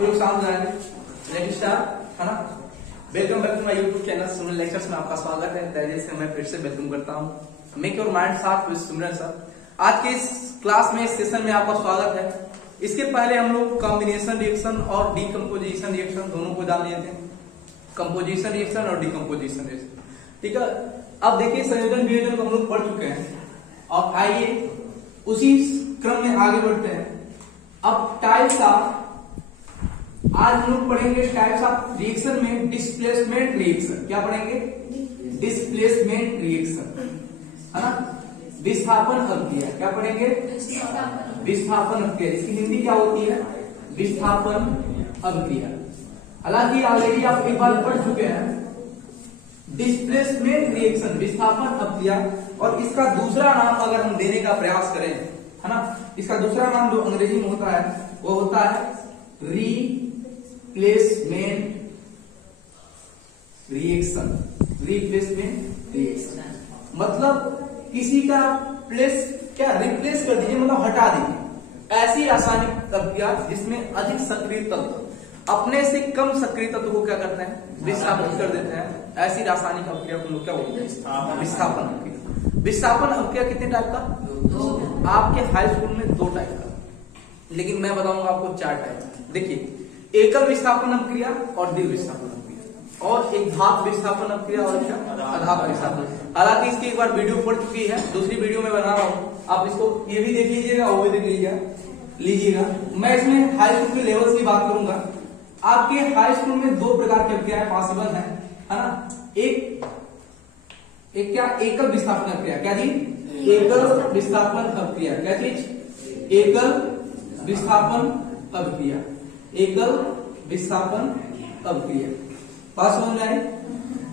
लोग साउंड जाएंगे नेक्स्ट है ना। Welcome back to my YouTube channel Simran lectures में आपका स्वागत है। दर्जे से मैं फिर से वेलकम करता हूं। मेक योर माइंड साथ विद सिमरन सर। आज के इस क्लास में, इस सेशन में आपका स्वागत है। इसके पहले हम लोग कॉम्बिनेशन रिएक्शन और डीकम्पोजिशन रिएक्शन दोनों को जान लिए थे। कंपोजिशन रिएक्शन और डीकम्पोजिशन रिएक्शन, ठीक है। अब देखिए संयोजन वियोजन को हम लोग पढ़ चुके हैं और आइए उसी क्रम में आगे बढ़ते हैं। अब टाइप्स ऑफ, आज हम लोग पढ़ेंगे टाइप्स ऑफ रिएक्शन में डिस्प्लेसमेंट रिएक्शन। क्या पढ़ेंगे? डिस्प्लेसमेंट रिएक्शन, है ना। विस्थापन अभिक्रिया। क्या पढ़ेंगे? विस्थापन अभिक्रिया। इसकी हिंदी क्या होती है? विस्थापन अभिक्रिया। हालांकि ऑलरेडी आप एक बार पढ़ चुके हैं डिस्प्लेसमेंट रिएक्शन, विस्थापन अभिक्रिया। और इसका दूसरा नाम अगर हम देने का प्रयास करें, है ना, इसका दूसरा नाम जो अंग्रेजी में होता है वो होता है रिप्लेसमेंट रिएक्शन। रिप्लेसमेंट रिएक्शन मतलब किसी का प्लेस, क्या रिप्लेस कर दीजिए, मतलब हटा दीजिए। ऐसी रासायनिक अभिक्रिया जिसमें अधिक सक्रिय तत्व अपने से कम सक्रिय तत्व को क्या करते हैं? विस्थापित कर देते हैं। ऐसी रासायनिक अभिक्रिया को लोग क्या बोलते हैं? विस्थापन अभिक्रिया। विस्थापन अभिक्रिया कितने टाइप का? आपके हाई स्कूल में 2 टाइप का, लेकिन मैं बताऊंगा आपको 4 टाइप। देखिए, एकल विस्थापन अभिक्रिया और द्वि विस्थापन अभिक्रिया, और एक धाप विस्थापन अभिक्रिया और क्या अधाप विस्थापन। हालांकि इसकी एक बार वीडियो पड़ चुकी है, दूसरी वीडियो में बना रहा हूं, आप इसको ये भी देख लीजिएगा और वो भी देख लीजिएगा। मैं इसमें हाई स्कूल के लेवल की बात करूंगा। आपके हाई स्कूल में 2 प्रकार की अभिक्रियाएं पॉसिबल है ना। एक क्या? एकल विस्थापन अभिक्रिया। क्या जी? एकल विस्थापन अभिक्रिया। क्या चीज? एकल विस्थापन अभिक्रिया। एकल विस्थापन अभिक्रिया, बात समझ में आई।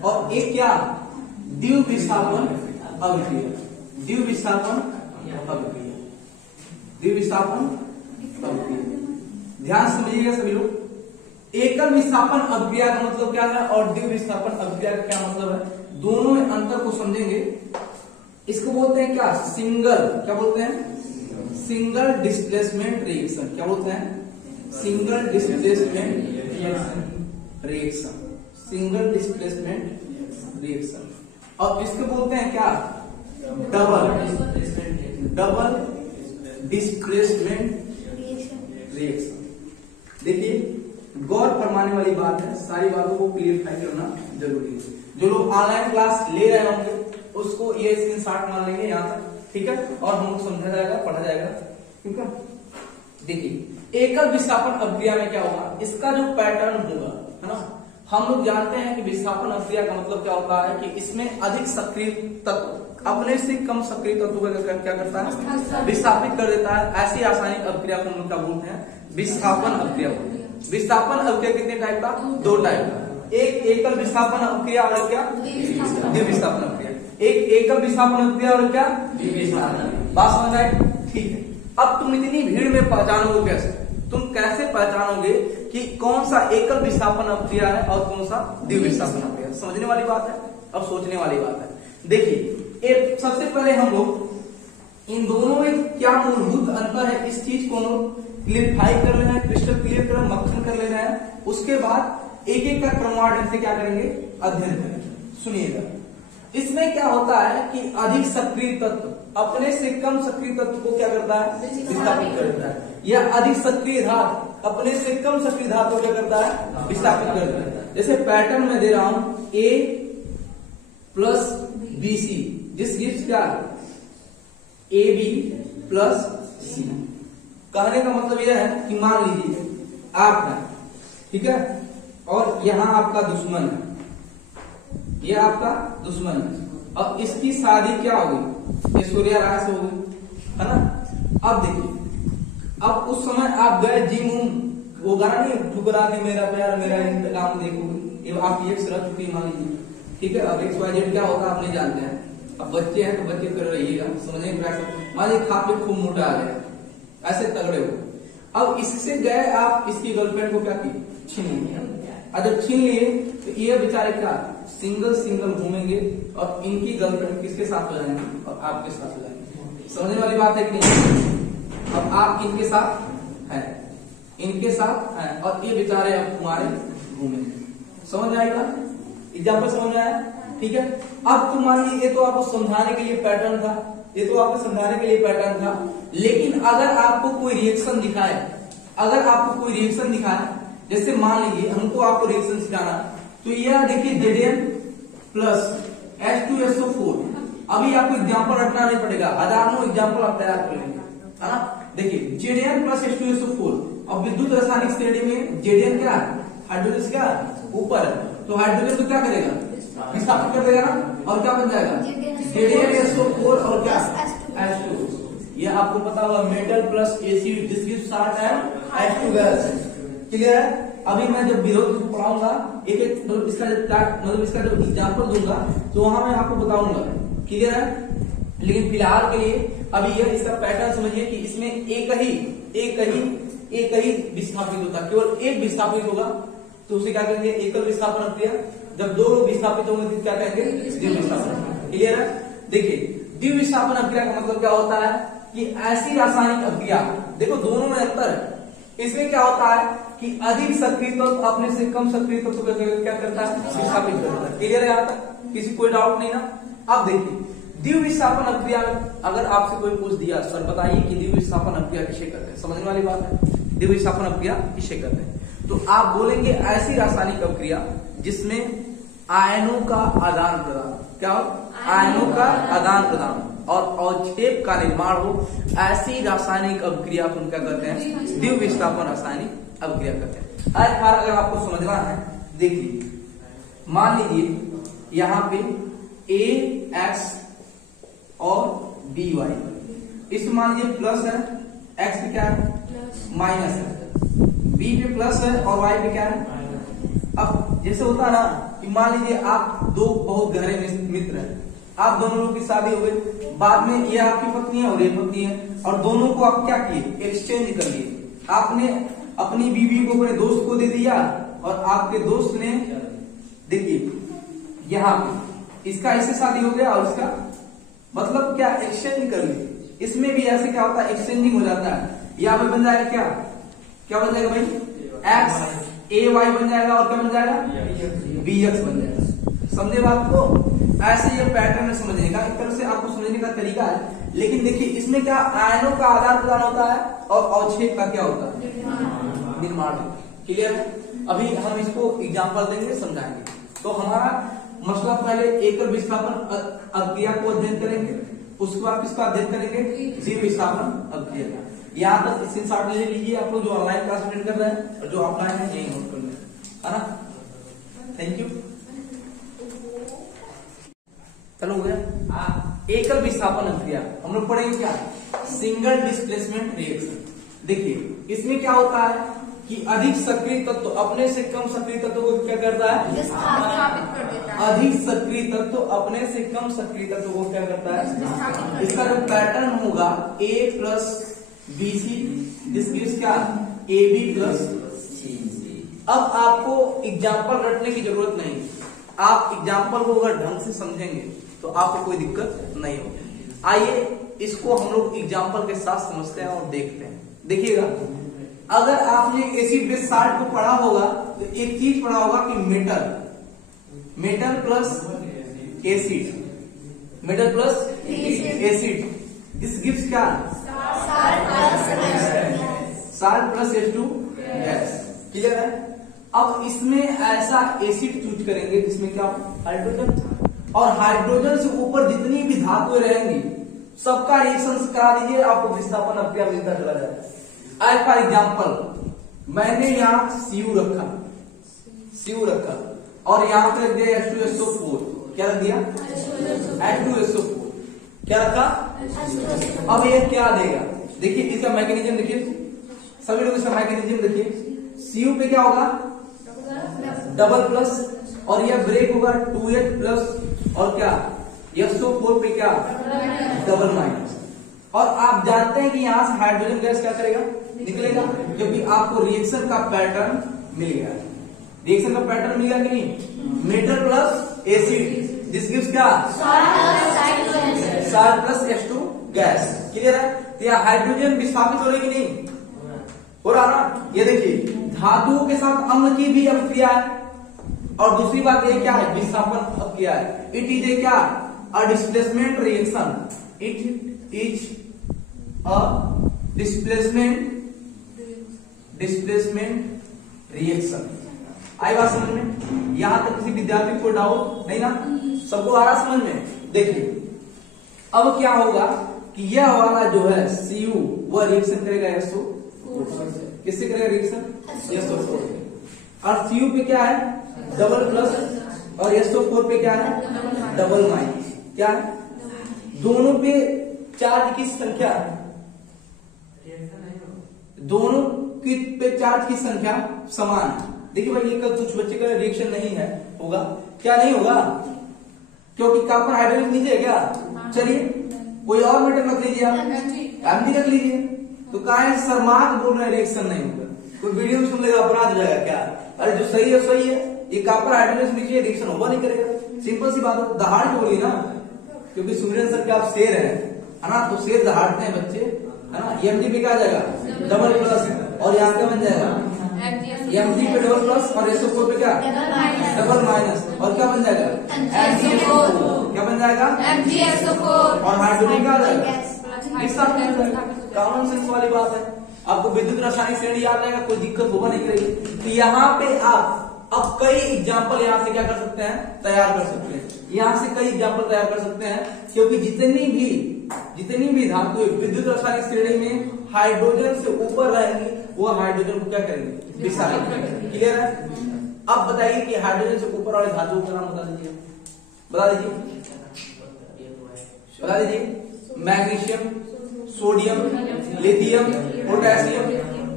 और एक क्या? द्वि विस्थापन अभिक्रिया। द्वि विस्थापन अभिक्रिया। द्वि विस्थापन अभिक्रिया, ध्यान समझिएगा सभी लोग। एकल विस्थापन अभिक्रिया का मतलब क्या है और द्वि विस्थापन अभिक्रिया का क्या मतलब है, दोनों में अंतर को समझेंगे। इसको बोलते हैं क्या? सिंगल। क्या बोलते हैं? Single displacement reaction. क्या बोलते हैं? Single displacement reaction. Single displacement reaction. और इसको बोलते हैं क्या? Double displacement reaction. देखिए, गौर फरमाने वाली बात है, सारी बातों को क्लियरफाई करना जरूरी है। जो लोग ऑनलाइन क्लास ले रहे होंगे उसको ये स्क्रीनशॉट मान लेंगे यहाँ तक, ठीक है, और हमको समझा जाएगा, पढ़ा जाएगा, ठीक है। देखिए, एकल विस्थापन अभिक्रिया में क्या होगा, इसका जो पैटर्न होगा, है ना। हम लोग जानते हैं कि विस्थापन अभिक्रिया का मतलब क्या होता है कि इसमें अधिक सक्रिय तत्व अपने से कम सक्रिय तत्व को क्या करता है? विस्थापित कर देता है। ऐसी रासायनिक अभिक्रिया को हम लोग क्या बोलते हैं? विस्थापन अभिक्रिया बोलते हैं। विस्थापन अभिक्रिया कितने टाइप का? 2 टाइप का। एक एकल विस्थापन अभिक्रिया और क्या? द्वि विस्थापन अभिक्रिया। एक एकल विस्थापन अभिक्रिया और क्या? द्वि विस्थापन। बात समझ आए? ठीक है। अब तुम इतनी भीड़ में पहचानोगे कैसे? तुम कैसे पहचानोगे कि कौन सा एकल विस्थापन अभिक्रिया है और कौन सा द्वि विस्थापन अभिक्रिया? समझने वाली बात है, अब सोचने वाली बात है। देखिए, सबसे पहले हम लोग इन दोनों में क्या मूलभूत अंतर है इस चीज को क्लियरफाई कर लेना है, क्रिस्टल क्लियर कर मक्खन कर लेना है। उसके बाद एक एक का क्रमवार ढंग से क्या करेंगे? अध्ययन करेंगे। सुनिएगा, इसमें क्या होता है कि अधिक सक्रिय तत्व अपने से कम सक्रिय तत्व को क्या करता है? विस्थापित कर देता है। या अधिक सक्रिय धातु अपने से कम सक्रिय धातु को क्या करता है? विस्थापित कर देता है। जैसे पैटर्न में दे रहा हूं A plus BC, this gives क्या? AB plus C। कहने का मतलब यह है कि मान लीजिए आप है, ठीक है, और यहां आपका दुश्मन है, यह आपका दुश्मन है, अब इसकी शादी क्या होगी? ऐश्वर्या राय से होगी, है ना। अब देखिए, अब उस समय आप गए जिम, वो गाना नहीं ठुकरा के मेरा प्यार मेरा इंतकाम देखोगे, ये आपकी एक रह चुकी मान लीजिए, ठीक है। अब XYZ क्या होगा आप नहीं जानते हैं। अब बच्चे हैं तो बच्चे कर रहिएगा, समझने का प्रयास। मान लीजिए खा पे खूब मोटा आ गया, ऐसे तगड़े हो। अब इससे गए आप इसकी गर्लफ्रेंड को क्या की? छीन लिया। अगर छीन लिए तो ये बेचारे क्या सिंगल घूमेंगे और इनकी गर्लफ्रेंड किसके साथ हो जाएंगे? और आपके साथ हो जाएंगे। समझने वाली बात है कि नहीं? अब आप इनके साथ है, इनके साथ हैं और ये बेचारे अब तुम्हारे घूमे। समझ आएगा? एग्जाम्पल समझ में आया? ठीक है। अब तुम मान लीजिए ये तो आपको समझाने के लिए पैटर्न था, ये तो आपको समझाने के लिए पैटर्न था, लेकिन अगर आपको कोई रिएक्शन दिखाए, अगर आपको कोई रिएक्शन दिखाए, जैसे मान लीजिए हमको आपको रिएक्शन सिखाना, तो यह देखिए Zn प्लस H2SO4। अभी आपको एग्जाम्पल रटना नहीं पड़ेगा, हजारों एग्जाम्पल आप तैयार कर लेंगे, है ना। देखिए Zn प्लस H2SO4। अब विद्युत रासायनिक श्रेणी में Zn क्या है? हाइड्रोजन क्या ऊपर है, तो हाइड्रोजन तो क्या करेगा? विस्थापित कर देगा ना, और क्या बन जाएगा? ZnSO4 और क्या? H2। ये आपको पता होगा, metal plus acid this gives salt and H2 gas. Clear है? अभी मैं जब विरोध पढ़ाऊंगा एक एक मतलब इसका जब एग्जाम्पल दूंगा तो वहां मैं आपको बताऊंगा। क्लियर है? लेकिन फिलहाल के लिए अभी यह इसका पैटर्न समझिए कि इसमें एक ही विस्थापित होता है, केवल एक विस्थापित होगा तो उसे क्या कहेंगे? एकल विस्थापन अभिक्रिया। जब दो लोग विस्थापित होंगे तो क्या कहेंगे? द्विविस्थापन। क्लियर है? देखिए द्विविस्थापन अभिक्रिया का मतलब क्या होता है कि ऐसी रासायनिक अभिक्रिया, देखो दोनों में अंतर है। इसमें क्या होता है कि अधिक सक्रिय तत्व अपने से कम सक्रिय तत्व को क्या करता है? विस्थापित करता है। क्लियर है? यहाँ तक किसी कोई डाउट नहीं ना? अब देखिए द्विविस्थापन अभिक्रिया, अगर आपसे कोई पूछ दिया सर बताइए कि द्विविस्थापन अभिक्रिया किसे करते हैं, समझने वाली बात है। द्विविस्थापन अभिक्रिया किसे करते हैं? तो आप बोलेंगे ऐसी रासायनिक अभिक्रिया जिसमें आयनों का आदान प्रदान, क्या हो? आयनों का आदान प्रदान और अवक्षेप का निर्माण हो, ऐसी रासायनिक अभिक्रिया को क्या करते हैं? द्विविस्थापन रासायनिक अभिक्रिया करते हैं। अगर आपको समझना है, देखिए मान लीजिए यहाँ पे AX और BY, इसमें मान लीजिए प्लस है, X पे क्या है? माइनस है, B पे प्लस है और Y पे क्या है? अब जैसे होता है ना कि मान लीजिए आप दो बहुत गहरे मित्र हैं, आप दोनों लोगों की शादी हो गई, बाद में ये आपकी पत्नी है और ये पत्नी है, और दोनों को आप क्या किए? एक्सचेंज कर लिए। आपने अपनी बीवी को अपने दोस्त को दे दिया और आपके दोस्त ने, देखिए यहाँ पे इसका इससे शादी हो गया और इसका, मतलब क्या? एक्सचेंज कर लिए। इसमें भी ऐसे क्या होता है? एक्सचेंजिंग हो जाता है। यहाँ पे बन जाएगा क्या? क्या बन जाएगा भाई? X AY बन जाएगा और क्या बन जाएगा? BX बन जाएगा। समझे बात को? ऐसे ये पैटर्न समझने का, एक तरह से आपको समझने का तरीका है। लेकिन देखिए इसमें क्या? आयनों का आदान प्रदान होता है और अवक्षेप का क्या होता है? निर्माण। क्लियर है? अभी हम इसको एग्जाम्पल देंगे, समझाएंगे। तो हमारा मसला पहले एकल विस्थापन अभिक्रिया को अध्ययन करेंगे, उसके बाद किसका अध्ययन करेंगे? द्विविस्थापन अभिक्रिया का। यहाँ तक स्क्रीनशॉट ले लीजिए आप लोग जो ऑनलाइन क्लास अटेंड कर रहे हैं, और जो ऑफलाइन है यही नोट कर लें, है ना। Thank you. चलो हो गया। एकल विस्थापन अभिक्रिया हम लोग पढ़ेंगे क्या? Single displacement reaction. देखिए इसमें क्या होता है कि अधिक सक्रिय तत्व अपने से कम सक्रिय तत्व को क्या करता है? विस्थापित कर देता है। अधिक सक्रिय तत्व अपने से कम सक्रिय तत्व को क्या करता है? इसका जो पैटर्न होगा A plus BC, this gives क्या? AB plus CC। अब आपको एग्जाम्पल रटने की जरूरत नहीं, आप एग्जाम्पल को अगर ढंग से समझेंगे तो आपको कोई दिक्कत नहीं होगी। आइए इसको हम लोग एग्जाम्पल के साथ समझते हैं और देखते हैं। देखिएगा, अगर आपने एसिड बेस साल्ट को पढ़ा होगा तो एक चीज पढ़ा होगा कि metal plus acid, metal plus acid, this gives क्या? Salt plus H2 gas. Clear है? अब इसमें ऐसा एसिड चूज करेंगे जिसमें क्या? हाइड्रोजन, और हाइड्रोजन से ऊपर जितनी भी धातुएं रहेंगी सबका रिएक्शन करा दीजिए, आपको विस्थापन अभिक्रिया मिलता चला जाए। आज फॉर एग्जाम्पल मैंने यहाँ CU रखा और यहाँ पे रख दिया H2SO4। क्या रख दिया? H2SO4। क्या रखा? अब ये क्या देगा? देखिए इसका मैकेनिज्म देखिए, सभी लोग इसका मैकेनिज्म देखिए। CU पे क्या होगा? डबल प्लस, और यह ब्रेक होगा 2H प्लस, और क्या? SO4 पे क्या? Double minus. और आप जानते हैं कि यहां से हाइड्रोजन गैस क्या करेगा? निकलेगा, क्योंकि आपको रिएक्शन का पैटर्न मिल गया। रिएक्शन का पैटर्न मिल गया कि नहीं? Metal plus acid, this gives क्या? Salt plus H2 gas. Clear है? तो यह हाइड्रोजन विस्थापित हो रही कि नहीं? हो रहा ना। ये देखिए धातुओं के साथ अम्ल की भी अभिक्रिया है, और दूसरी बात ये क्या है, विस्थापन अभिक्रिया है। इट इज ए क्या, a displacement reaction, it is a displacement reaction. आई बात समझ में? यहां तक किसी विद्यार्थी को डाउट नहीं ना, सबको आ रहा समझ में? देखिए अब क्या होगा कि यह वाला जो है Cu वह रिएक्शन करेगा SO, किससे करेगा रिएक्शन, SO4। और Cu पे क्या है डबल प्लस, और SO4 पे क्या है डबल माइनस। क्या है, दोनों पे चार्ज की संख्या, दोनों की पे चार्ज की संख्या समान है। देखिए भाई ये कुछ बच्चे का रिएक्शन नहीं है, होगा क्या, नहीं होगा, क्योंकि कॉपर हाइड्रोजन नीचे है क्या। चलिए कोई और मेटल रख लीजिए, आप एमडी रख लीजिए, तो कहा शर्माक बोल रहे रिएक्शन नहीं होगा। कोई वीडियो में सुन लेगा अपराध हो जाएगा क्या, अरे जो सही है सही है, ये कॉपर हाइड्रोजन नीचे रिएक्शन होगा नहीं करेगा। सिंपल सी बात है, दहाड़ के बोलिए ना, क्योंकि सूर्यन सर के आप शेर है ना, तो शेर दहाड़ते हैं बच्चे, है ना। एमडी पे क्या आ जाएगा डबल प्लस, और यहाँ क्या बन जाएगा एमडी पे डबल प्लस, और SO4 पे क्या डबल माइनस, और क्या बन जाएगा क्या बन जाएगा MgSO4, और हाइड्रोजन क्या आ जाएगा। कॉमन सेंस वाली बात है, आपको विद्युत रासायनिक श्रेणी याद रहेगा, कोई दिक्कत होगा नहीं करेगी। तो यहाँ पे आप अब कई एग्जाम्पल यहाँ से क्या कर सकते हैं, तैयार कर सकते हैं, यहाँ से कई एग्जाम्पल तैयार कर सकते हैं, क्योंकि जितनी भी धातुएं विद्युत रासायनिक श्रेणी में हाइड्रोजन से ऊपर रहेंगी वो हाइड्रोजन को क्या करेंगे, विषाक्त करेंगे। क्लियर है? अब बताइए कि हाइड्रोजन से ऊपर वाले धातुओं का नाम बता दीजिए, बता दीजिए। Magnesium, sodium, lithium, potassium.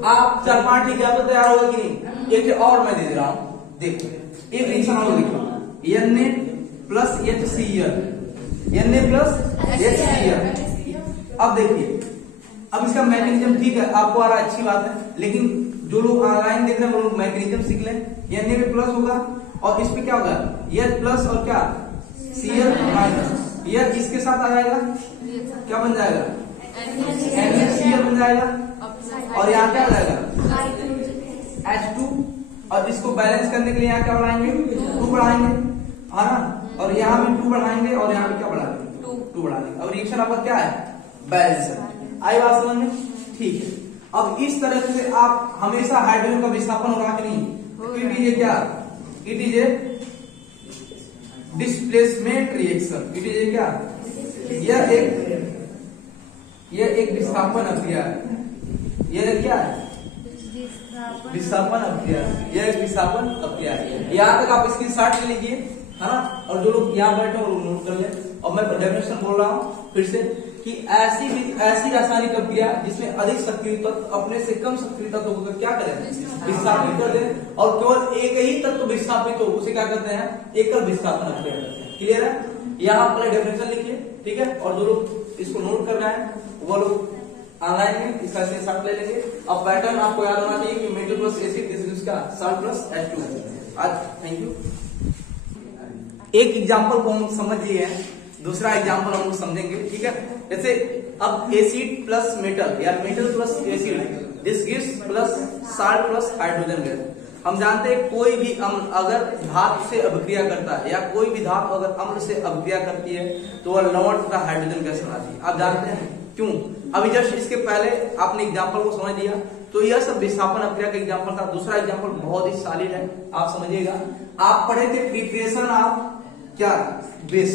आप 4-5 एग्जाम्पल तैयार होगा कि नहीं। एक और मैं दे दे रहा हूं, देखो एक रिएक्शन और लिखो, Na plus HCl, Na plus HCl। अब देखिए, अब इसका मैकेनिज्म ठीक है, आपको आ रहा है, अच्छी बात है, लेकिन जो लोग ऑनलाइन देख रहे हैं वो लोग मैकेनिज्म सीख लें। Na में प्लस होगा, और इस पे क्या होगा H प्लस, और क्या Cl माइनस, यह इसके साथ आ जाएगा, क्या बन जाएगा NaCl बन जाएगा, और यहाँ क्या आ जाएगा H2, और इसको बैलेंस करने के लिए यहाँ क्या बढ़ाएंगे 2 बढ़ाएंगे, है ना, और यहाँ भी 2 बढ़ाएंगे, और यहाँ भी क्या बढ़ाएंगे 2 बढ़ाएंगे, और रिएक्शन आपका क्या है बैलेंस है। आई बात समझ में? ठीक है। अब इस तरह से आप हमेशा हाइड्रोजन का विस्थापन हो रहा कि नहीं, इट इज ए क्या, it is A displacement reaction, it is a क्या, यह एक विस्थापन अभिक्रिया है, यह क्या है विस्थापन अभिक्रिया, यह एक विस्थापन अभिक्रिया है। यहाँ तक आप इसकी शॉट ले लीजिए, है ना, और जो लोग यहाँ बैठे वो नोट कर ले। और मैं डेफिनेशन बोल रहा हूँ फिर से कि ऐसी रासायनिक अभिक्रिया जिसमें अधिक सक्रिय तत्व अपने से कम सक्रिय तत्व को क्या करें, विस्थापित कर दें, और केवल एक ही तत्व विस्थापित हो उसे क्या करते हैं, एकल विस्थापन अभिक्रिया करते हैं। क्लियर है? यहाँ पहले डेफिनेशन लिखिए, ठीक है, और जो लोग इसको नोट कर रहे हैं वो लोग ऑनलाइन में इसका साथ ले लेंगे। अब पैटर्न आपको याद होना चाहिए कि metal plus acid, this is इसका साल्ट प्लस H2। आज थैंक यू। एक एग्जांपल को हम समझ लिए हैं, दूसरा एग्जांपल हम लोग समझेंगे, ठीक है। जैसे अब एसिड प्लस मेटल या metal plus acid, this gives plus salt plus hydrogen gas. हम जानते हैं कोई भी अम्ल अगर धातु से अभिक्रिया करता है, या कोई भी धातु अगर अम्ल से अभिक्रिया करती है तो वह लवण तथा हाइड्रोजन गैस बनाती है। आप जानते हैं क्यों? अभी जस्ट इसके पहले आपने एग्जाम्पल को समझ लिया, तो यह सब विस्थापन अभिक्रिया का एग्जाम्पल था। दूसरा एग्जाम्पल बहुत ही सॉलिड है, आप समझिएगा। आप पढ़े थे प्रिपरेशन ऑफ क्या बेस,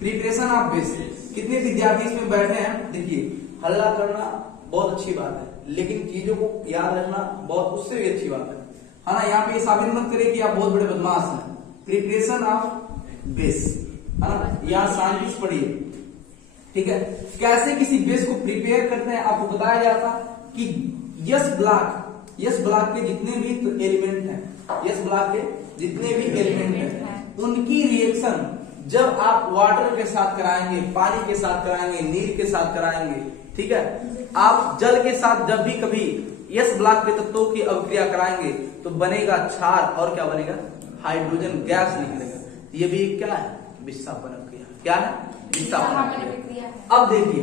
प्रिपरेशन ऑफ बेस। कितने विद्यार्थी इसमें बैठे हैं? देखिए, हल्ला करना बहुत अच्छी बात है, लेकिन चीजों को याद रखना बहुत उससे भी अच्छी बात है ना। यहाँ पे ये साबित मत करे कि आप बहुत बड़े बदमाश हैं। प्रिपरेशन ऑफ बेस, है ना, यहाँ साइंस पढ़िए, ठीक है। कैसे किसी बेस को प्रिपेयर करते हैं आपको बताया जाता कि यस ब्लॉक के जितने भी एलिमेंट हैं, यस ब्लॉक के जितने भी एलिमेंट हैं, उनकी रिएक्शन जब आप वाटर के साथ कराएंगे, पानी के साथ कराएंगे, नीर के साथ कराएंगे, ठीक है, आप जल के साथ जब भी कभी यस ब्लॉक के तत्वों की अभिक्रिया कराएंगे तो बनेगा क्षार, और क्या बनेगा, हाइड्रोजन गैस निकलेगा। ये भी क्या है, विस्थापन अभिक्रिया। क्या है, विस्थापन अभिक्रिया। अब देखिए,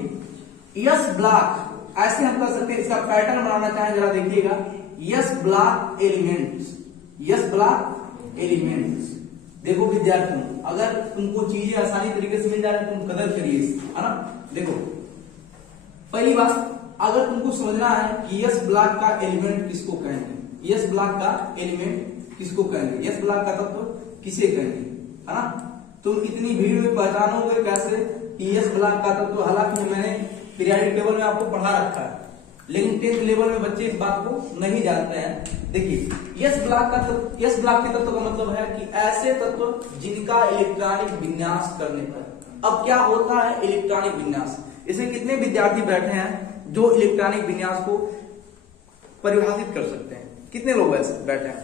यस ब्लॉक ऐसे हम कर सकते हैं। इसका पैटर्न बनाना चाहें जरा देखिएगा, yes block elements, yes block elements. देखो विद्यार्थियों, अगर तुमको चीजें आसानी तरीके से मिल जा रही है तुम कदर करिए, है ना। देखो पहली बात, अगर तुमको समझना है कि यस ब्लॉक का एलिमेंट किसको कहेंगे, यस ब्लॉक का एलिमेंट किसको कहेंगे, यस ब्लॉक का तत्व किसे कहेंगे, है ना। तुम इतनी भीड़ में पहचानोगे कैसे कि यस ब्लॉक का तत्व, हालांकि मैंने पीरियोडिक टेबल में आपको पढ़ा रखा है, लेकिन 10th लेवल में बच्चे इस बात को नहीं जानते हैं। देखिए यस ब्लॉक का तत्व, यस ब्लॉक के तत्व का मतलब है कि ऐसे तत्व जिनका इलेक्ट्रॉनिक विन्यास करने पर, अब क्या होता है इलेक्ट्रॉनिक विन्यास, इसमें कितने विद्यार्थी बैठे हैं जो इलेक्ट्रॉनिक विन्यास को परिभाषित कर सकते हैं, कितने लोग बैठे हैं,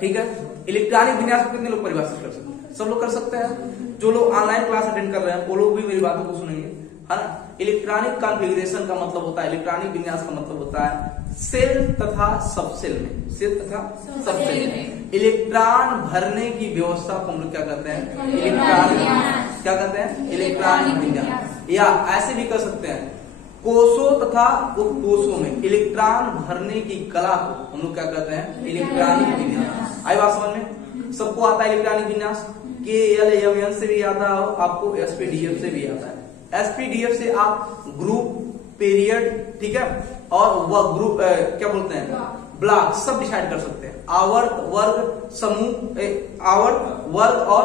ठीक है। इलेक्ट्रॉनिक विन्यास को कितने लोग परिभाषित कर सकते हैं, सब लोग कर सकते हैं। जो लोग ऑनलाइन क्लास अटेंड कर रहे हैं वो लोग भी मेरी बातों को सुनेंगे, है ना। इलेक्ट्रॉनिक कॉन्फ़िगरेशन का मतलब होता है, इलेक्ट्रॉनिक विन्यास का मतलब होता है सेल तथा सबसेल में, सेल तथा सबसेल में इलेक्ट्रॉन भरने की व्यवस्था को हम लोग क्या कहते हैं, इलेक्ट्रॉनिक, क्या कहते हैं, इलेक्ट्रॉनिक विन्यास। या ऐसे भी कर सकते हैं, कोषों तथा उपकोषों में इलेक्ट्रॉन भरने की कला को हम लोग क्या कहते हैं, इलेक्ट्रॉनिक विन्यास। आई बात समझ में, सबको आता है इलेक्ट्रॉनिक विन्यास, KLMN से भी आता है, आपको SPDF से भी आता है। SPDF से आप ग्रुप, पीरियड, ठीक है, और वह ग्रुप क्या बोलते हैं, ब्लॉक, सब डिसाइड कर सकते हैं। आवर्त, वर्ग, समूह, आवर्त, वर्ग और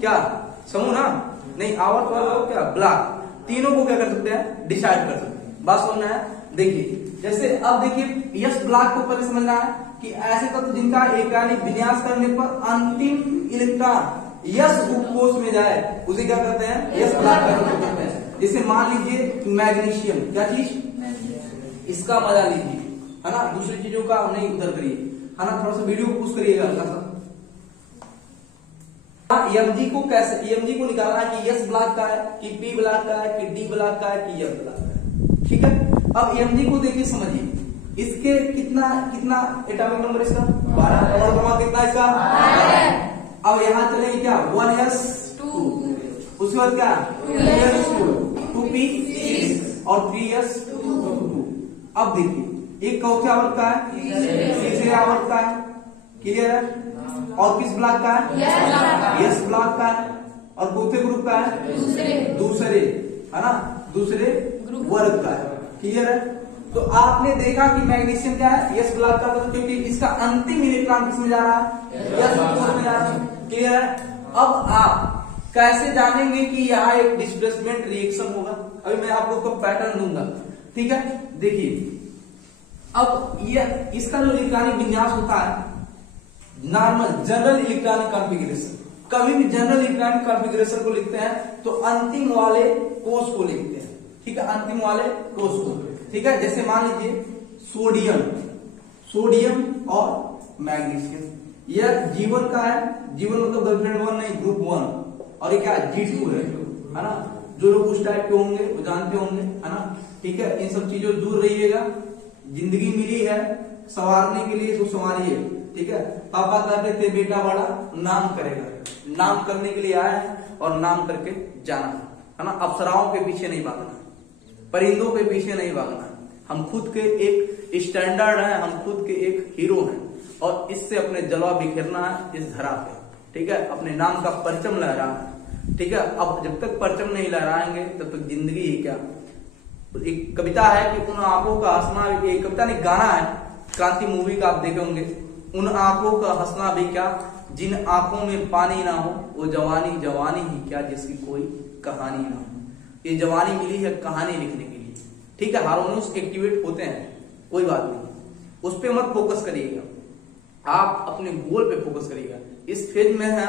क्या समूह ना, नहीं आवर्त, वर्ग और क्या ब्लॉक, तीनों को क्या कर सकते हैं, डिसाइड कर सकते हैं। बात समझना है। देखिए जैसे अब देखिए यस ब्लॉक को पहले समझना है कि ऐसे तत्व जिनका इलेक्ट्रॉनिक विन्यास करने पर अंतिम इलेक्ट्रॉन यस उपकोष में जाए उसे क्या कहते हैं, यस ब्लॉक कहते हैं। जैसे मान लीजिए मैग्नीशियम, क्या चीज, इसका मजा लीजिए, है ना, दूसरी चीजों का नहीं उधर करिए, है ना, थोड़ा सा वीडियो को पुश करिएगा हल्का सा। EMG को कैसे, EMG को निकालना है कि यस ब्लॉक का है कि P ब्लॉक का है कि D ब्लॉक का है कि F ब्लॉक का है, ठीक है। अब EMG को देखिए समझिए, इसके कितना कितना एटॉमिक नंबर इसका 12, परमाणु क्रमांक कितना इसका 12। अब यहाँ चले क्या 1s2, उसके बाद क्या 2s2, 2p और 3s2। अब देखिए एक कौन से आवर्त का है, तीसरे आवर्त का है, क्लियर है, और किस ब्लॉक का है, यस ब्लॉक का है, और चौथे ग्रुप का है, दूसरे, है ना, दूसरे वर्ग का है, क्लियर है। तो आपने देखा कि मैग्नीशियम क्या है, यस ब्लॉक का, तो क्योंकि इसका अंतिम इलेक्ट्रॉन किसमें जा रहा है, यस ब्लॉक में जा रहा है, क्लियर है। अब आप कैसे जानेंगे कि यहाँ एक डिस्प्लेसमेंट रिएक्शन होगा, अभी मैं आपको पैटर्न दूंगा, ठीक है। देखिए अब ये इसका जो इलेक्ट्रॉनिक विन्यास होता है नॉर्मल जनरल इलेक्ट्रॉनिक कॉन्फ़िगरेशन, कभी भी जनरल इलेक्ट्रॉनिक कॉन्फ़िगरेशन को लिखते हैं तो अंतिम वाले कोष को लिखते हैं, ठीक है, अंतिम वाले कोष को, ठीक है। जैसे मान लीजिए सोडियम, सोडियम और मैग्नीशियम, यह जीवन का है, जीवन मतलब गर्लफ्रेंड 1 नहीं, ग्रुप 1, और ये क्या G2 है ना। जो लोग उस टाइप के होंगे वो जानते होंगे, है ना, ठीक है। इन सब चीजों से दूर रहिएगा, जिंदगी मिली है संवारने के लिए तो संवारिए, ठीक है। पापा कहते थे बेटा बड़ा नाम करेगा, नाम करने के लिए आया है और नाम करके जाना है ना। अप्सराओं के पीछे नहीं भागना, परिंदों के पीछे नहीं भागना, हम खुद के एक स्टैंडर्ड हैं, हम खुद के एक हीरो हैं, और इससे अपने जलवा बिखेरना है इस धरा पे, ठीक है। अपने नाम का परचम लहराना है, ठीक है। अब जब तक परचम नहीं लहराएंगे तब तक जिंदगी ही क्या। एक कविता है कि उन आंखों का हंसना, एक कविता नहीं गाना है, क्रांति मूवी का आप देखे होंगे, उन आंखों का हंसना भी क्या जिन आंखों में पानी ना हो, वो जवानी जवानी ही क्या जिसकी कोई कहानी ना हो। ये जवानी मिली है कहानी लिखने के लिए, ठीक है। हार्मोन्स एक्टिवेट होते हैं, कोई बात नहीं, उस पर मत फोकस करिएगा, आप अपने गोल पे फोकस करिएगा। इस फेज में है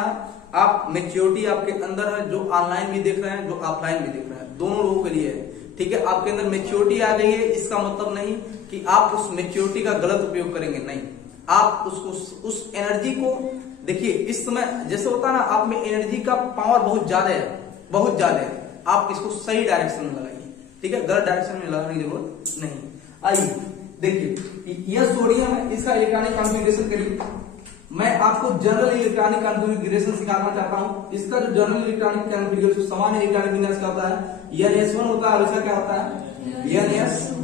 आप मेच्योरिटी आपके अंदर है, जो ऑनलाइन भी देख रहे हैं, जो ऑफलाइन भी देख रहे हैं, दोनों लोगों के लिए है, ठीक है। आपके अंदर मेच्योरिटी आ गई है, इसका मतलब नहीं कि आप उस मेच्योरिटी का गलत उपयोग करेंगे, नहीं, आप उसको उस एनर्जी को देखिए। इस समय जैसे होता है ना, आप में एनर्जी का पावर बहुत ज्यादा है, बहुत ज्यादा है, आप इसको सही डायरेक्शन में लगाइए, ठीक है, गलत डायरेक्शन में लगाने की जरूरत नहीं। आइए देखिए, यह सोडियम है, इसका इलेक्ट्रॉनिक कॉन्फ़िगरेशन करिए। मैं आपको जनरल इलेक्ट्रॉनिक कॉन्फ़िगरेशन सिखाना चाहता हूं। इसका जो जनरल इलेक्ट्रॉनिक कॉन्फ़िगरेशन सामान्य इलेक्ट्रॉनिक विन्यास का होता है, NS1 होता है, और इसका क्या होता है NS2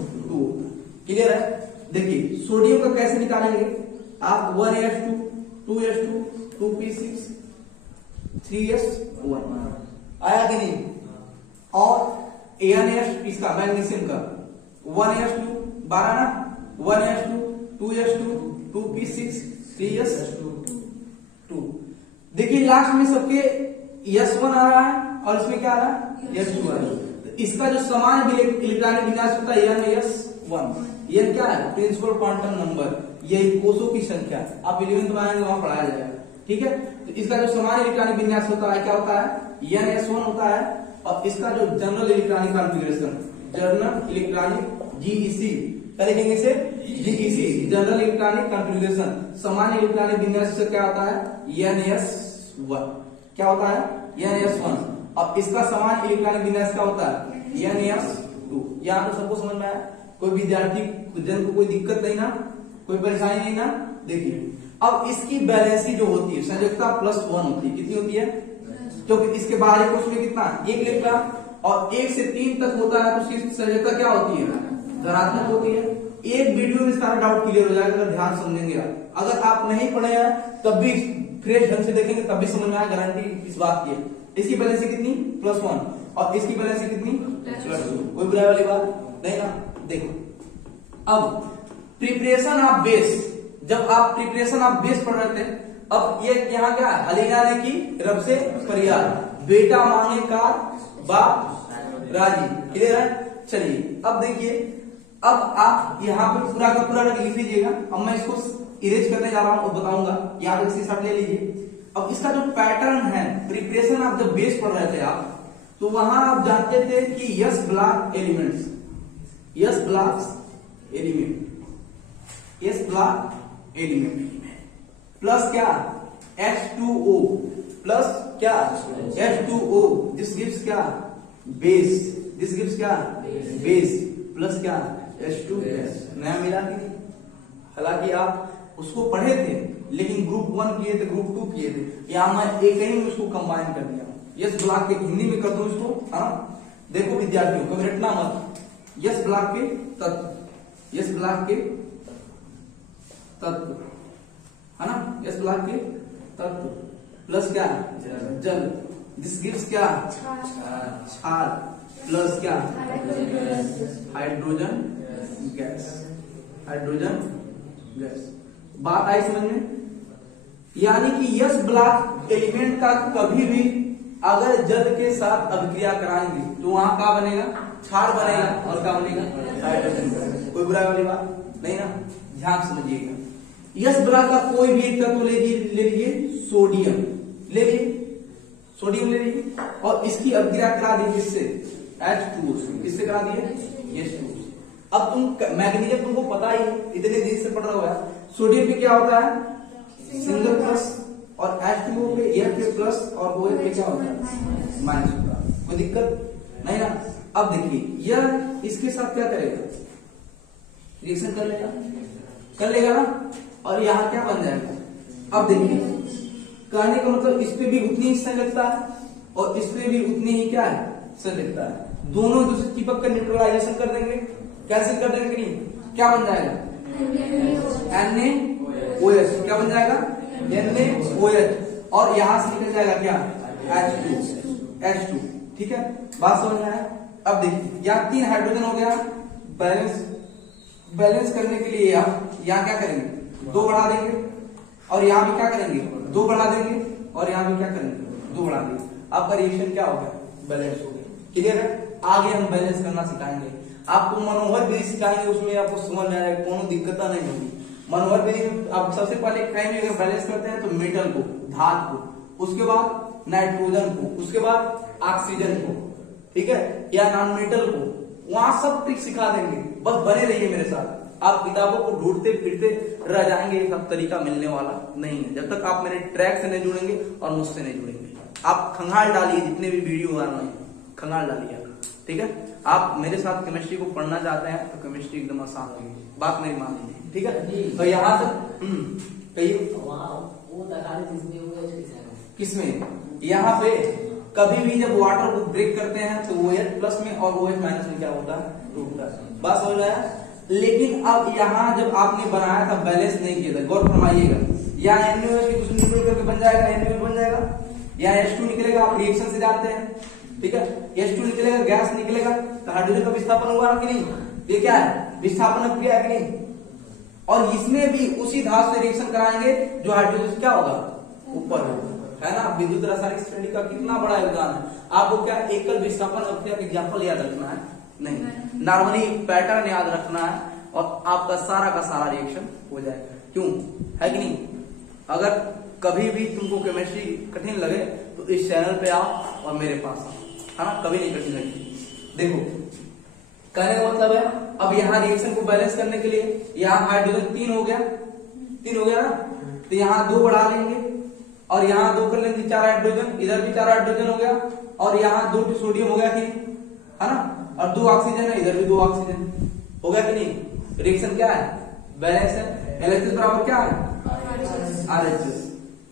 क्लियर है? देखिए सोडियम का कैसे निकालेंगे आप, 1s2 2s2 2p6 3s1 आया कि नहीं? और AnS इसका मैग्नीशियम का 1s2 12 ना, 1s2 2s2 2p6 3s2। देखिए लास्ट में सबके S1 आ रहा है और इसमें क्या आ रहा है S2 आ रहा है। तो इसका जो समान इलेक्ट्रॉनिक विन्यास होता है NS1, यह क्या है? प्रिंसिपल क्वांटम नंबर, ये कोषों की संख्या। आप 11th में आएंगे वहां पढ़ाया जाएगा, ठीक है? तो इसका जो समान इलेक्ट्रॉनिक विन्यास होता है क्या होता है? NS1 होता है। और इसका जो general electronic configuration, general electronic GEC, क्या लिखेंगे इसे? GEC, जनरल इलेक्ट्रॉनिक कॉन्फ़िगरेशन, सामान्य इलेक्ट्रॉनिक विन्यास से क्या होता है? NS1। क्या होता है? NS1। और इसका समान इलेक्ट्रॉनिक विन्यास क्या होता है? NS2। यहाँ तो सबको समझ में आया? कोई विद्यार्थी जन को कोई दिक्कत नहीं ना, कोई परेशानी नहीं ना? देखिए अब इसकी बैलेंसी जो होती है संयोजकता +1 होती है। कितनी होती है? क्योंकि इसके बाहरी कोश में कितना? 1 इलेक्ट्रॉन, और 1 से 3 तक होता है तो उसकी संयोजकता क्या होती है? धनात्मक होती है। एक वीडियो में सारा डाउट क्लियर हो जाएगा अगर ध्यान समझेंगे आप। अगर आप नहीं पढ़े हैं तब भी फ्रेश ढंग से देखेंगे तब भी समझ में आएगा, गारंटी इस बात की है। इसकी बैलेंसी कितनी? +1, और इसकी बैलेंसी कितनी? +2। कोई बुराई वाली बात नहीं ना? देखो अब प्रिपरेशन ऑफ बेस, जब आप प्रिपरेशन ऑफ बेस पढ़ रहे थे, अब ये यहाँ क्या है? अलीना ने की रब से फरियाद, बेटा मांगे कार बाप राजी। क्लियर है? चलिए अब देखिए, अब आप यहाँ पे पूरा का पूरा लिख लीजिएगा। अब मैं इसको इरेज करने जा रहा हूं और बताऊंगा, याद इसके साथ ले लीजिए। अब इसका जो पैटर्न है, प्रिपरेशन ऑफ द बेस पढ़ रहे थे आप, तो वहां आप जानते थे कि S block elements, S block element plus क्या? H2O प्लस क्या? H2O, दिस गिव्स क्या? बेस, दिस गिव्स क्या? बेस प्लस क्या? H2S। नया मिला कि नहीं? हालांकि आप उसको पढ़े थे लेकिन ग्रुप 1 किए थे, ग्रुप 2 किए थे, यहां मैं एक ही में उसको कंबाइन कर दिया हूं। यस ब्लॉक के हिंदी में कर दूं इसको। हाँ देखो विद्यार्थियों को रटना मत, यस ब्लॉक के तत्व, यस ब्लॉक के तत्व है ना, यस ब्लॉक के तत्व प्लस क्या? जल, दिस गिव्स क्या? क्षार प्लस क्या? Hydrogen gas, hydrogen gas. बात आई समझ में? यानी कि यस ब्लॉक एलिमेंट का कभी भी अगर जल के साथ अभिक्रिया कराएंगे तो वहां क्या बनेगा? क्षार बनेगा, और क्या बनेगा? Hydrogen gas. कोई बुराई वाली बात नहीं ना? ध्यान समझिएगा। यस ब्लॉक का कोई भी एक तत्व ले लीजिए, सोडियम ले लीजिए, सोडियम ले लीजिए, और इसकी अभिक्रिया करा दीजिए इससे H2O से। किससे करा दिए? H2O। अब तुम मैग्नीशियम तुमको पता ही, इतने दिन से पढ़ रहा हुआ है। सोडियम पे क्या होता है? सिंगल प्लस, और H2O पे F पे प्लस, और OH पे क्या होता है? माइनस होता है। कोई दिक्कत नहीं ना? अब देखिए यह इसके साथ क्या करेगा? रिएक्शन कर लेगा ना, और यहाँ क्या बन जाएगा? अब देखिए कहने का मतलब इस पे भी उतनी ही संयोजकता है और इस पे भी उतनी ही क्या है? संयोजकता है। दोनों दूसरे चिपक कर न्यूट्रलाइजेशन कर देंगे, कैंसिल कर देंगे नहीं? क्या बन जाएगा? NaOH। क्या बन जाएगा? NaOH। और यहां से निकल जाएगा क्या? H2। ठीक है, बात समझ में आया? अब देखिए यहाँ 3 हाइड्रोजन हो गया। बैलेंस करने के लिए आप यहाँ क्या करेंगे? 2 बढ़ा देंगे, और यहाँ भी क्या करेंगे? 2 बढ़ा देंगे, और यहाँ भी क्या करेंगे? 2 बढ़ा देंगे। आपका रिएक्शन क्या हो गया? बैलेंस हो गया। क्लियर है? आगे हम बैलेंस करना सिखाएंगे आपको, मनोहर विधि सिखाएंगे, उसमें आपको समझ में आएगा, कोनो दिक्कत नहीं होगी। मनोहर विधि आप सबसे पहले कहेंगे अगर बैलेंस करते हैं तो मेटल को, धातु को, उसके बाद नाइट्रोजन को, उसके बाद ऑक्सीजन को, ठीक है, या नॉन मेटल को, वहां सब ट्रिक सिखा देंगे। बस बने रहिए मेरे साथ। आप किताबों को ढूंढते फिरते रह जाएंगे, सब तरीका मिलने वाला नहीं है जब तक आप मेरे ट्रैक से नहीं जुड़ेंगे और मुझसे नहीं जुड़ेंगे। आप खंगाल डालिए, जितने भी वीडियो आ रहे हैं खंगाल डालिए, ठीक है। आप मेरे साथ केमिस्ट्री को पढ़ना चाहते हैं तो केमिस्ट्री एकदम आसान होगी, बात मेरी मान लीजिए, ठीक है। तो यहाँ तक कहिए किसमें? यहाँ पे कभी भी जब वाटर को ब्रेक करते हैं तो OH प्लस में और OH माइनस में क्या होता है? टूटता है। बात समझ आया? लेकिन अब यहाँ जब आपने बनाया था बैलेंस नहीं किया था, गौर फरमाइएगा, यहाँ NaOH की कुछ न्यूट्रल करके बन जाएगा, NaOH बन जाएगा, यहाँ H2 निकलेगा, आप रिएक्शन से जानते हैं, ठीक है, H2 निकलेगा, गैस निकलेगा, तो हाइड्रोजन का विस्थापन हुआ कि नहीं, ये क्या है, विस्थापन क्रिया है कि नहीं। और इसमें भी उसी धातु से रिएक्शन कराएंगे जो हाइड्रोजन क्या होगा, ऊपर होगा, है ना। विद्युत रासायनिक स्टडी का कितना बड़ा योगदान है। आपको क्या एकल विस्थापन अभिक्रिया का एग्जाम्पल याद रखना है, नहीं, नॉर्मली पैटर्न याद रखना है और आपका सारा रिएक्शन हो जाएगा। क्यों, है कि नहीं। अगर कभी भी तुमको केमिस्ट्री कठिन लगे तो इस चैनल पे आओ और मेरे पास आओ, है ना, कभी नहीं कठिन लगेगी। देखो कहने का मतलब है, अब यहाँ रिएक्शन को बैलेंस करने के लिए यहाँ हाइड्रोजन 3 हो गया ना, तो यहाँ 2 बढ़ा लेंगे और यहाँ 2 कर लेंगे, 4 हाइड्रोजन, इधर भी 4 हाइड्रोजन हो गया और यहाँ 2 सोडियम हो गया कि, है ना, और 2 ऑक्सीजन है, इधर भी 2 ऑक्सीजन हो गया कि नहीं। रिएक्शन क्या है, बैलेंस है। LHS बराबर क्या है, RHS।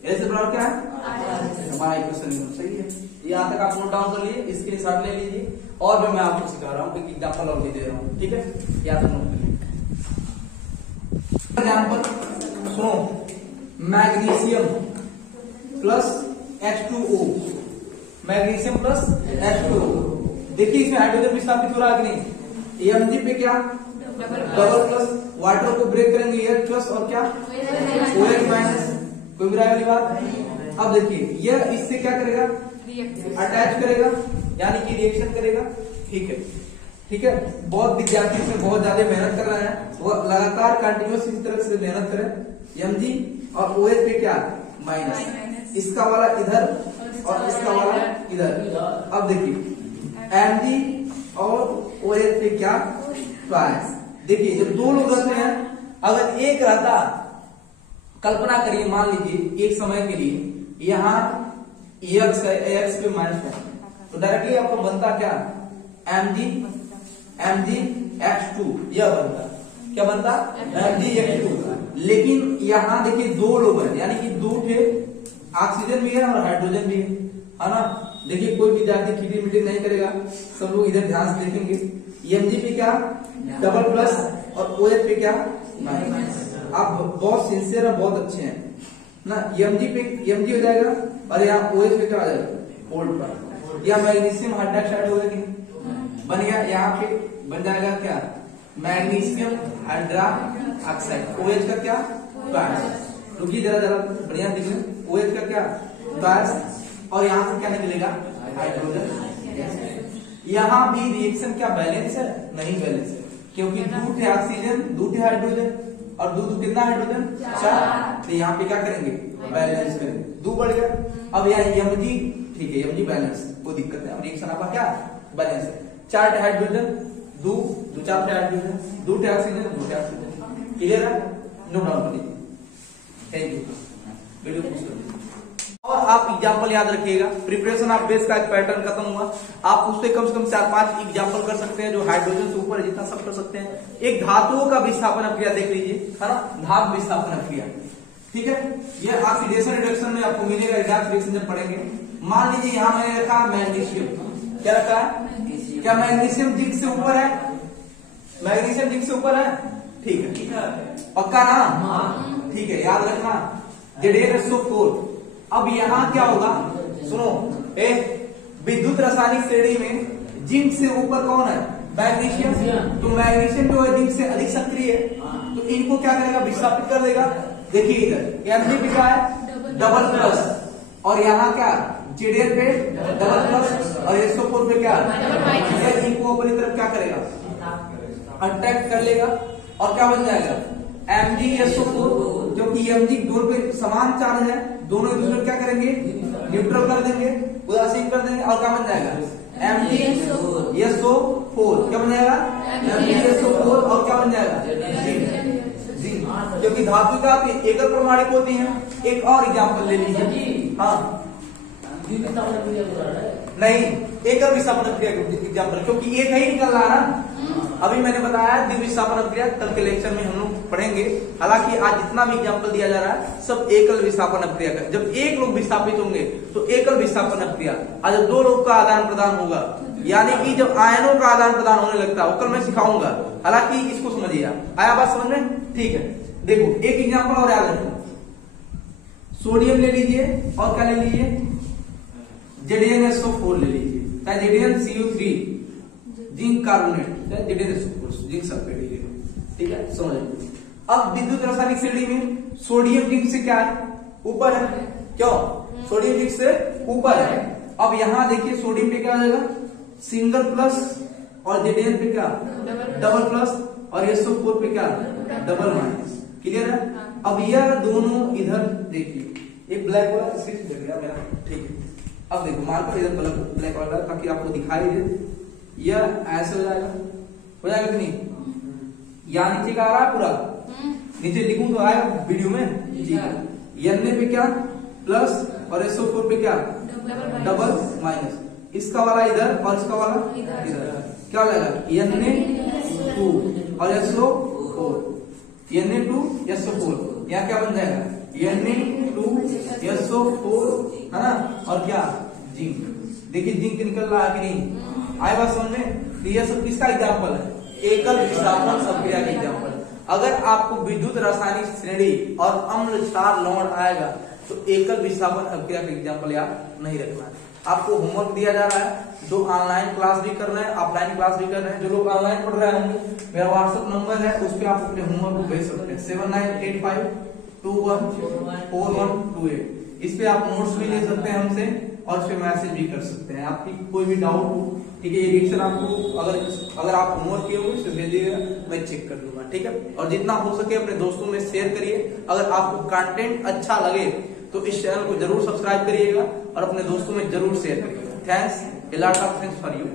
LHS बराबर क्या है, हमारा इक्वेशन सही है। यहाँ तक आप नोट डाउन कर लीजिए, इसके लिए शॉर्ट ले लीजिए, और भी मैं आपको सिखा रहा हूँ, एग्जाम्पल और भी दे रहा हूँ, ठीक है, यहाँ तक नोट कर लीजिए। एग्जाम्पल सुनो, magnesium plus H2O, magnesium plus H2O। देखिए इसमें हाइड्रोजन विस्थापित हो रहा है कि नहीं। Mg पे क्या, डबल प्लस, वाटर को ब्रेक करेंगे H प्लस और क्या, OH माइनस, कोई बुराई वाली बात। अब देखिए यह इससे क्या करेगा, अटैच करेगा, यानी कि रिएक्शन करेगा, ठीक है। बहुत विद्यार्थी इसमें बहुत ज्यादा मेहनत कर रहे हैं, वो लगातार कंटिन्यूस इसी तरह से मेहनत करें। Mg और OH पे क्या, माइनस, इसका वाला इधर और इसका वाला इधर। अब देखिए Mg और OH पे क्या, प्लस। देखिए जब 2 लोग रहते हैं, अगर एक रहता, कल्पना करिए, मान लीजिए एक समय के लिए यहाँ AX है, AX पे माइनस है, तो डायरेक्टली आपको बनता क्या, MgH2, यह बनता, क्या बनता, MgH2। लेकिन यहाँ देखिए 2 लोग हैं, यानी कि 2 थे, ऑक्सीजन भी है और हाइड्रोजन भी है ना। देखिए कोई विद्यार्थी खीटी मीटिंग नहीं करेगा, सब लोग इधर ध्यान से देखेंगे। Mg पे क्या, डबल प्लस और OH पे क्या, माइनस। आप बहुत सिंसियर और बहुत अच्छे हैं ना। Mg हो जाएगा और यहाँ OH पे क्या आ जाएगा, ओल्ड पर। यह मैग्नीशियम हाइड्रोक्साइड हो गया कि बन गया, यहाँ पे बन जाएगा क्या, मैग्नीशियम हाइड्रोक्साइड। OH का क्या, प्लस। रुकिए जरा बढ़िया दिख रहे, OH का क्या, प्लस, और यहाँ से क्या निकलेगा, हाइड्रोजन। यहाँ भी रिएक्शन क्या, बैलेंस है, नहीं बैलेंस है, क्योंकि 2 थे ऑक्सीजन, 2 थे हाइड्रोजन और 2 कितना हाइड्रोजन, 4। तो यहाँ पे क्या करेंगे, बैलेंस करेंगे, 2 बढ़ गया। अब यहाँ Mg, ठीक है, Mg बैलेंस, कोई दिक्कत नहीं, रिएक्शन आपका क्या, बैलेंस है। 4 थे हाइड्रोजन, 2 4 थे हाइड्रोजन, 2 थे ऑक्सीजन, 2 थे ऑक्सीजन। क्लियर है, नोट डाउन कर लीजिए। थैंक यू, वीडियो पूछ लीजिए। और आप एग्जाम्पल याद रखिएगा, प्रिपरेशन ऑफ बेस का एक पैटर्न खत्म हुआ, आप उससे कम से कम 4-5 एग्जाम्पल कर सकते हैं जो हाइड्रोजन से ऊपर है, जितना सब कर सकते हैं। एक धातुओं का विस्थापन अभिक्रिया देख लीजिए, है ना, धातु विस्थापन अभिक्रिया, ठीक है। ये ऑक्सीडेशन रिडक्शन में आपको मिलेगा, रिडक्स रिएक्शन जब पढ़ेंगे। मान लीजिए यहाँ मैंने रखा मैग्नीशियम, क्या रखा है, क्या मैग्नीशियम जिंक से ऊपर है, मैग्नीशियम जिंक से ऊपर है, ठीक है, पक्का ना, ठीक है, याद रखना, ZnSO4। अब यहाँ क्या होगा, सुनो, विद्युत रासायनिक श्रेणी में जिंक से ऊपर कौन है, मैग्नीशियम। तो मैग्नीशियम जो है जिंक से अधिक सक्रिय है, तो इनको क्या करेगा, विस्थापित कर देगा। देखिए इधर Mg पे क्या है, डबल प्लस, और यहाँ क्या, Zn पे डबल प्लस और SO4 पे क्या, इनको अपनी तरफ क्या करेगा, अट्रैक्ट कर लेगा और क्या बन जाएगा, MgSO4, जो कि Mg दोनों पे समान चार्ज है, दोनों एक दूसरे क्या करेंगे, न्यूट्रल कर देंगे, उदासीन कर देंगे, और क्या बन जाएगा, MgSO4, क्या बन जाएगा, MgSO4, और क्या बन जाएगा, क्योंकि धातु का एकल परमाणु होती है। एक और एग्जाम्पल ले लीजिए, हाँ नहीं, एकल विस्थापन एग्जाम्पल, क्योंकि एक ही निकल रहा है ना, अभी मैंने बताया द्विविस्थापन अपक्रिया कल के लेक्चर में हम लोग पढ़ेंगे। हालांकि आज जितना भी एग्जाम्पल दिया जा रहा है सब एकल विस्थापन अपक्रिया का। जब एक लोग विस्थापित होंगे तो एकल विस्थापन अपक्रिया, और जब दो लोग का आदान प्रदान होगा, यानी कि जब आयनों का आदान प्रदान होने लगता है, वो कल मैं सिखाऊंगा। हालांकि इसको समझिए आप। आया बात समझ में? ठीक है, देखो एक एग्जाम्पल और याद रखो। सोडियम ले लीजिए और क्या ले लीजिए, ZnSO4 ले लीजिए, चाहे ZnCO3, जिंक कार्बोनेट, चाहे ZnSO4, जिंक सल्फेट ले लो। ठीक है, समझ लो। अब विद्युत रासायनिक श्रेणी में सोडियम जिंक से क्या है, ऊपर है। क्यों? सोडियम जिंक से ऊपर है। अब यहां देखिए सोडियम पे क्या आ जाएगा, सिंगल प्लस, और Zn पे क्या, डबल प्लस, और SO4 पे क्या, डबल माइनस। क्लियर है? अब यह दोनों इधर देखिए, एक ब्लैक वाला सिर्फ जग गया मेरा। ठीक है, अब देखो मान लो इधर ब्लैक वाला, ताकि आपको दिखाई दे। यह ऐसे हो जाएगा कि नहीं? यहाँ नीचे का आ रहा है पूरा, नीचे लिखूं तो आएगा वीडियो में। ठीक है, N पे क्या प्लस, और SO4 पे क्या डबल माइनस। इसका वाला इधर और इसका वाला इधर, क्या हो जाएगा, Na2 और SO4, Na2 SO4, यहाँ क्या बन जाएगा, Na2SO4, है ना, और क्या, जिंक। देखिए जिंक निकल रहा है कि नहीं? आए बात समझ में? यह सब किसका एग्जाम्पल है, एकल विस्थापन अपक्रिया का एग्जाम्पल। अगर आपको विद्युत रासायनिक श्रेणी और अम्ल क्षार लवण आएगा तो एकल विस्थापन अपक्रिया का एग्जाम्पल याद नहीं रखना है। आपको होमवर्क दिया जा रहा है, जो ऑनलाइन क्लास भी कर रहे हैं, ऑफलाइन क्लास भी कर रहे हैं। जो लोग ऑनलाइन पढ़ रहे होंगे, मेरा व्हाट्सएप नंबर है, उस पर आप अपने होमवर्क को भेज सकते हैं, 7985214128। इस पे आप नोट्स भी ले सकते हैं हमसे, और इस पे मैसेज भी कर सकते हैं, आपकी कोई भी डाउट हो। ठीक है, ये रिएक्शन आपको अगर आप होमवर्क किए होंगे तो भेजिएगा, मैं चेक कर लूंगा। ठीक है, और जितना हो सके अपने दोस्तों में शेयर करिए। अगर आपको कंटेंट अच्छा लगे तो इस चैनल को जरूर सब्सक्राइब करिएगा और अपने दोस्तों में जरूर शेयर करिएगा। Thanks, a lot of thanks for you।